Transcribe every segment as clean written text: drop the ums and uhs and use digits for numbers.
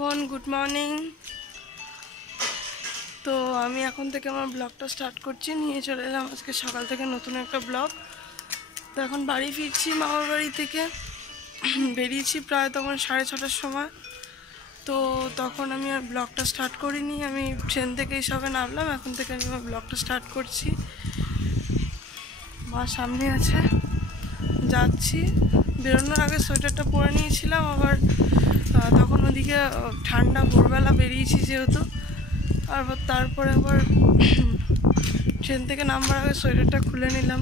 Everyone, good morning. তো আমি এখন থেকে আমার ব্লগটা স্টার্ট করছি, নিয়ে চলে এলাম আজকে সকাল থেকে নতুন একটা ব্লগ। তো এখন বাড়ি ফিরছি মামার বাড়ি থেকে। বেরিয়েছি প্রায় তখন 6:30টার সময়। তো তখন আমি আর ব্লগটা স্টার্ট করিনি, আমি ট্রেন থেকে সবে নামলাম, এখন থেকে আমি আমার ব্লগটা স্টার্ট করছি। মা সামনে আছে, যাচ্ছি। বেরোনোর আগে সোয়েটারটা পরে নিয়েছিলাম, আবার তখন ওদিকে ঠান্ডা, ভোরবেলা বেরিয়েছি যেহেতু। তারপরে আবার ট্রেন থেকে নামবার আগে সোয়েটারটা খুলে নিলাম।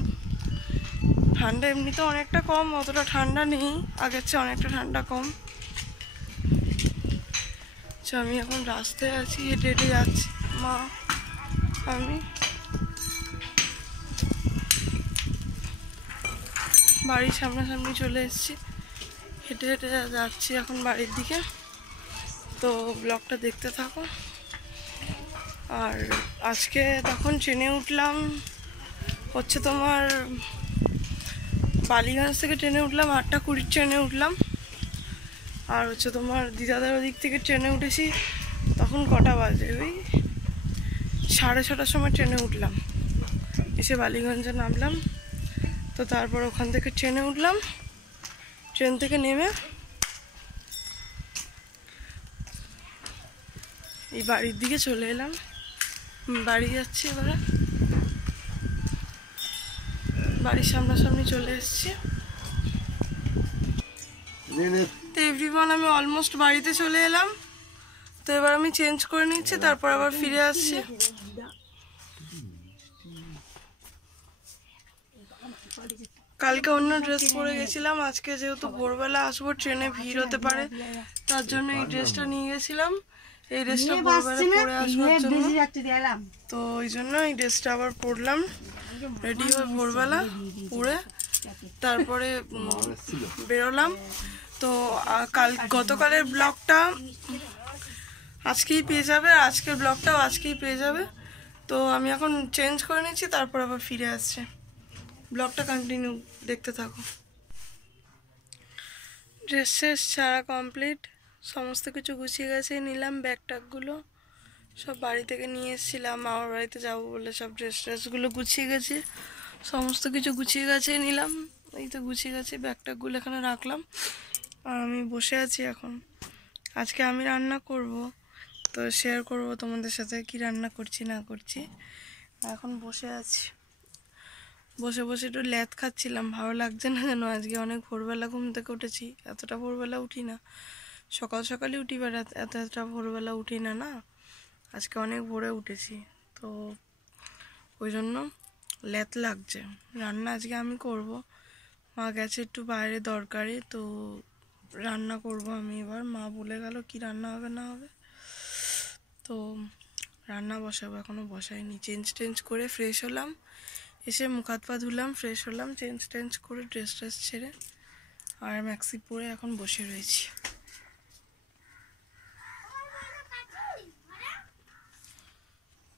ঠান্ডা এমনিতে অনেকটা কম, অতটা ঠান্ডা নেই, আগের চেয়ে অনেকটা ঠান্ডা কম। আমি এখন রাস্তায় আছি, হেঁটে হেঁটে যাচ্ছি, মা আমি। বাড়ির সামনাসামনি চলে এসেছি, হেঁটে হেঁটে যাচ্ছি এখন বাড়ির দিকে। তো ব্লগটা দেখতে থাকো। আর আজকে তখন ট্রেনে উঠলাম হচ্ছে তোমার বালিগঞ্জ থেকে ট্রেনে উঠলাম, 8:20 ট্রেনে উঠলাম। আর হচ্ছে তোমার দিদাদের ওদিক থেকে ট্রেনে উঠেছি তখন কটা বাজে, ওই 6:30টার সময় ট্রেনে উঠলাম, এসে বালিগঞ্জে নামলাম। তো তারপর ওখান থেকে ট্রেনে উঠলাম, ট্রেন থেকে নেমে এই বাড়ির দিকে চলে এলাম। বাড়ি যাচ্ছি এবারে, বাড়ির সামনাসামনি চলে এসেছি। তো এভরিওয়ান, আমি অলমোস্ট বাড়িতে চলে এলাম। তো এবার আমি চেঞ্জ করে নিচ্ছি, তারপর আবার ফিরে আসছি। কালকে অন্য ড্রেস পরে গেছিলাম, আজকে যেহেতু ভোরবেলা আসবো, ট্রেনে ভিড় হতে পারে, তার জন্য এই ড্রেসটা নিয়ে গেছিলাম। এই ড্রেসটা ভোরবেলা পরে আসবার জন্য, তো ওই জন্য এই ড্রেসটা আবার পরলাম, রেডি হয়ে ভোরবেলা পরে তারপরে বেরোলাম। তো গতকালের ব্লগটা আজকেই পেয়ে যাবে, আজকের ব্লগটাও আজকেই পেয়ে যাবে। তো আমি এখন চেঞ্জ করে নিচ্ছি, তারপর আবার ফিরে আসছে। ব্লগটা কন্টিনিউ দেখতে থাকো। ড্রেস শেষ ছাড়া কমপ্লিট, সমস্ত কিছু গুছিয়ে গেছে, নিলাম ব্যাগ ট্যাগগুলো সব বাড়ি থেকে নিয়ে এসেছিলাম, আমার বাড়িতে যাবো বলে সব ড্রেসগুলো গুছিয়ে গেছে, সমস্ত কিছু গুছিয়ে গেছে, নিলাম। এই তো গুছিয়ে গেছে, ব্যাগ ট্যাগগুলো এখানে রাখলাম। আর আমি বসে আছি এখন। আজকে আমি রান্না করব, তো শেয়ার করব তোমাদের সাথে কি রান্না করছি না করছি। এখন বসে আছি, বসে বসে একটু ল্যাদ খাচ্ছিলাম, ভালো লাগছে না যেন। আজকে অনেক ভোরবেলা ঘুম থেকে উঠেছি, এতটা ভোরবেলা উঠি না, সকাল সকালই উঠি, বা এতটা ভোরবেলা উঠি না, না আজকে অনেক ভোরে উঠেছি, তো ওই জন্য ল্যাদ লাগছে। রান্না আজকে আমি করব, মা গেছে একটু বাইরে দরকারি, তো রান্না করব আমি এবার। মা বলে গেল কি রান্না হবে না হবে, তো রান্না বসাবো, এখনও বসাইনি। চেঞ্জ করে ফ্রেশ হলাম, এসে মুখ হাত পা ধুলাম, ফ্রেশ হলাম, চেঞ্জ করে ড্রেস ছেড়ে আর ম্যাক্সি পরে এখন বসে রয়েছি।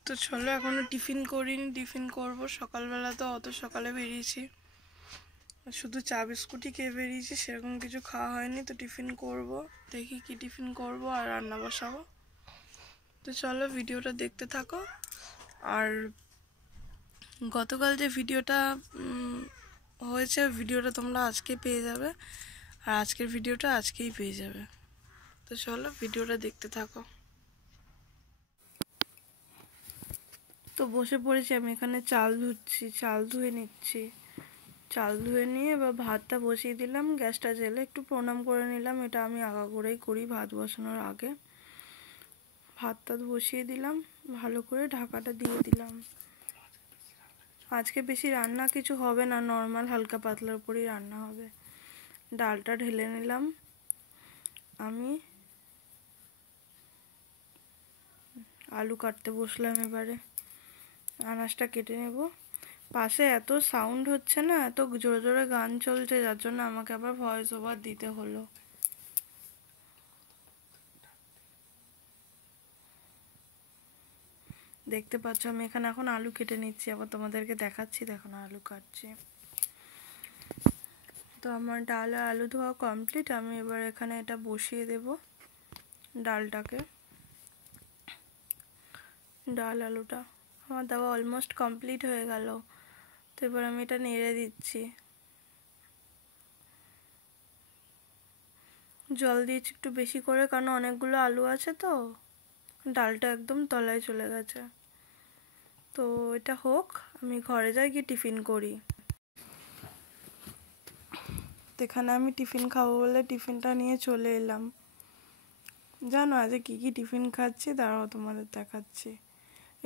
তো চলো, এখনও টিফিন করিনি, টিফিন করব। সকালবেলা তো অত সকালে বেরিয়েছি, শুধু চা বিস্কুটই খেয়ে বেরিয়েছি, সেরকম কিছু খাওয়া হয়নি। তো টিফিন করব, দেখি কি টিফিন করব আর রান্না বসাবো। তো চলো ভিডিওটা দেখতে থাকো। আর গতকাল যে ভিডিওটা হয়েছে, ভিডিওটা তোমরা আজকে পেয়ে যাবে, আর আজকের ভিডিওটা আজকেই পেয়ে যাবে। তো চলো ভিডিওটা দেখতে থাকো। তো বসে পড়েছি আমি, এখানে চাল ধুচ্ছি, চাল ধুয়ে নিচ্ছি। চাল ধুয়ে নিয়ে এবার ভাতটা বসিয়ে দিলাম, গ্যাসটা জ্বেলে একটু প্রণাম করে নিলাম, এটা আমি আগাগোড়াই করি ভাত বসানোর আগে। ভাতটা বসিয়ে দিলাম, ভালো করে ঢাকাটা দিয়ে দিলাম। আজকে বেশি রান্না কিছু হবে না, নর্মাল হালকা পাতলার উপরই রান্না হবে। ডালটা ঢেলে নিলাম, আমি আলু কাটতে বসলাম, এবারে আনাজটা কেটে নেব। পাশে এত সাউন্ড হচ্ছে না, এত জোরে জোরে গান চলছে, যার জন্য আমাকে আবার ভয়েস ওভার দিতে হলো। দেখতে পাচ্ছ আমি এখানে এখন আলু কেটে নিচ্ছি, আবার তোমাদেরকে দেখাচ্ছি, দেখো না আলু কাটছি। তো আমার ডাল আর আলু ধোয়া কমপ্লিট, আমি এবার এখানে এটা বসিয়ে দেব। ডালটাকে, ডাল আলুটা আমার দেওয়া অলমোস্ট কমপ্লিট হয়ে গেল। তো এবার আমি এটা নেড়ে দিচ্ছি, জল দিয়েছি একটু বেশি করে, কারণ অনেকগুলো আলু আছে তো ডালটা একদম তলায় চলে গেছে। তো এটা হোক, আমি ঘরে যাই গিয়ে টিফিন করি। তো এখানে আমি টিফিন খাবো বলে টিফিনটা নিয়ে চলে এলাম। জানো আজ কি কি টিফিন খাচ্ছি, দাঁড়াও তোমাদের দেখাচ্ছি।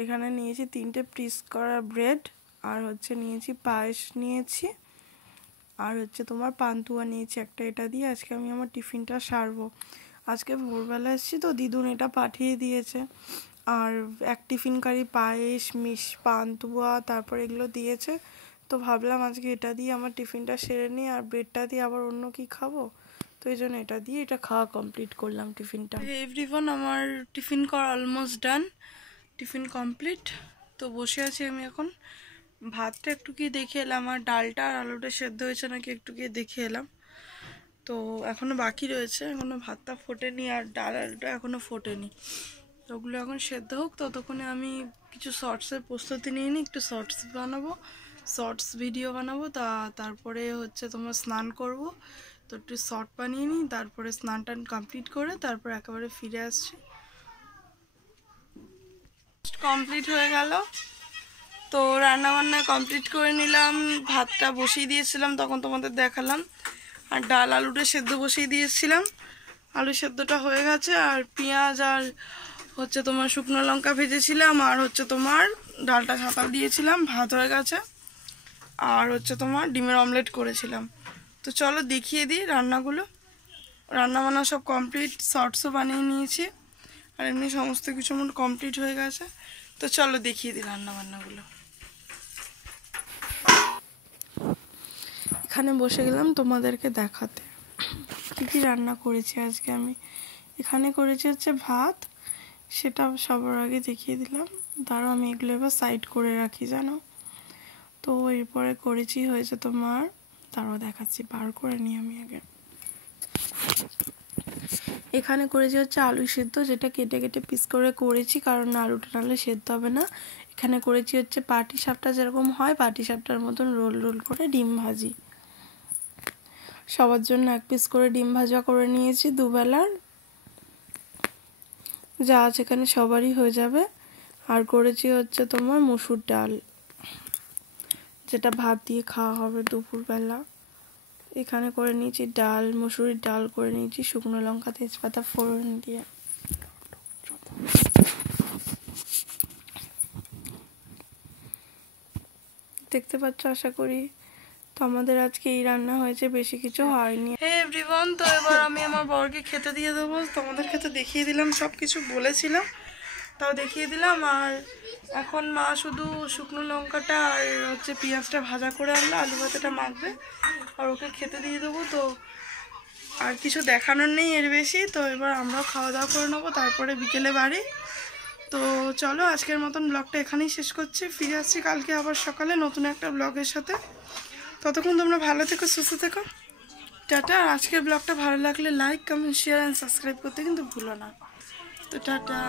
এখানে নিয়েছি 3টে পিস করা ব্রেড, আর হচ্ছে নিয়েছি পায়েস নিয়েছি, আর হচ্ছে তোমার পান্তুয়া নিয়েছি একটা। এটা দিয়ে আজকে আমি আমার টিফিনটা সারবো। আজকে ভোরবেলা এসেছি তো দিদুন এটা পাঠিয়ে দিয়েছে, আর এক টিফিন কারি পায়েস পান্তুয়া তারপর এগুলো দিয়েছে। তো ভাবলাম আজকে এটা দিয়ে আমার টিফিনটা সেরে নিই, আর ব্রেডটা দিয়ে আবার অন্য কি খাবো, তো এই জন্য এটা দিয়ে এটা খাওয়া কমপ্লিট করলাম টিফিনটা। এভরিওয়ান, আমার টিফিন করা অলমোস্ট ডান, টিফিন কমপ্লিট। তো বসে আছি আমি এখন, ভাতটা একটু কি দেখে এলাম, আর ডালটা আর আলুটা সেদ্ধ হয়েছে নাকি একটু গিয়ে দেখে এলাম। তো এখনও বাকি রয়েছে, এখনও ভাতটা ফোটেনি আর ডাল আলুটা এখনও ফোটেনি। তো ওগুলো এখন সেদ্ধ হোক, ততক্ষণে আমি কিছু শর্টসের প্রস্তুতি নিয়ে নিই, একটু শর্টস বানাবো, শর্টস ভিডিও বানাবো। তারপরে হচ্ছে তোমার স্নান করব, তো একটু শর্ট বানিয়ে নিই, তারপরে স্নান টান কমপ্লিট করে তারপর একেবারে ফিরে আসছি। কমপ্লিট হয়ে গেল, তো রান্নাবান্না কমপ্লিট করে নিলাম। ভাতটা বসিয়ে দিয়েছিলাম তখন তোমাদের দেখালাম, আর ডাল আলুটা সেদ্ধ বসিয়ে দিয়েছিলাম। আলু সেদ্ধটা হয়ে গেছে, আর পেঁয়াজ আর হচ্ছে তোমার শুকনো লঙ্কা ভেজেছিলাম, আর হচ্ছে তোমার ডালটা ছাঁকা দিয়েছিলাম, ভাত হয়ে গেছে, আর হচ্ছে তোমার ডিমের অমলেট করেছিলাম। তো চলো দেখিয়ে দিই রান্নাগুলো। রান্নাবান্না সব কমপ্লিট, শর্টসও বানিয়ে নিয়েছি, আর এমনি সমস্ত কিছু মোট কমপ্লিট হয়ে গেছে। তো চলো দেখিয়ে দিই রান্নাবান্নাগুলো। এখানে বসে গেলাম তোমাদেরকে দেখাতে কী কী রান্না করেছি আজকে আমি। এখানে করেছি হচ্ছে ভাত, সেটা সবার আগে দেখিয়ে দিলাম। তারও আমি এগুলো এবার সাইড করে রাখি জানো। তো এরপরে করেছি হয়েছে তোমার, তারও দেখাচ্ছি, বার করে নিই আমি আগে। এখানে করেছি হচ্ছে আলু সেদ্ধ, যেটা কেটে কেটে পিস করে করেছি, কারণ আলুটা নাহলে সেদ্ধ হবে না। এখানে করেছি হচ্ছে পাটি সাপটা যেরকম হয় পাটি সাপটার মতন রোল রোল করে ডিম ভাজি। সবার জন্য এক পিস করে ডিম ভাজা করে নিয়েছি দুবেলার, যা আছে এখানে সবারই হয়ে যাবে। আর করেছি হচ্ছে তোমার মসুর ডাল, যেটা ভাত দিয়ে খাওয়া হবে দুপুরবেলা। এখানে করে নিয়েছি ডাল, মসুরির ডাল করে নিয়েছি শুকনো লঙ্কা তেজপাতা ফোড়ন দিয়ে। দেখতে পাচ্ছ আশা করি। তো আমাদের আজকে এই রান্না হয়েছে, বেশি কিছু হয়নি। হে এভরিওয়ান, তো এবার আমি আমার বরকে খেতে দিয়ে দেবো। তোমাদের খেতে দেখিয়ে দিলাম, সব কিছু বলেছিলাম তাও দেখিয়ে দিলাম। আর এখন মা শুধু শুকনো লঙ্কাটা আর হচ্ছে পেঁয়াজটা ভাজা করে আনলো, আলু ভাজাটা মাখবে, আর ওকে খেতে দিয়ে দেবো। তো আর কিছু দেখানোর নেই এর বেশি। তো এবার আমরাও খাওয়া দাওয়া করে নেবো, তারপরে বিকেলে বাড়ি। তো চলো আজকের মতন ব্লগটা এখানেই শেষ করছি, ফিরে আসছি কালকে আবার সকালে নতুন একটা ব্লগের সাথে। ততক্ষণ তোমরা ভালো থেকো, সুস্থ থেকো, টাটা। আর আজকের ব্লগটা ভালো লাগলে like comment share and subscribe করতে কিন্তু ভুলো না। তো টাটা।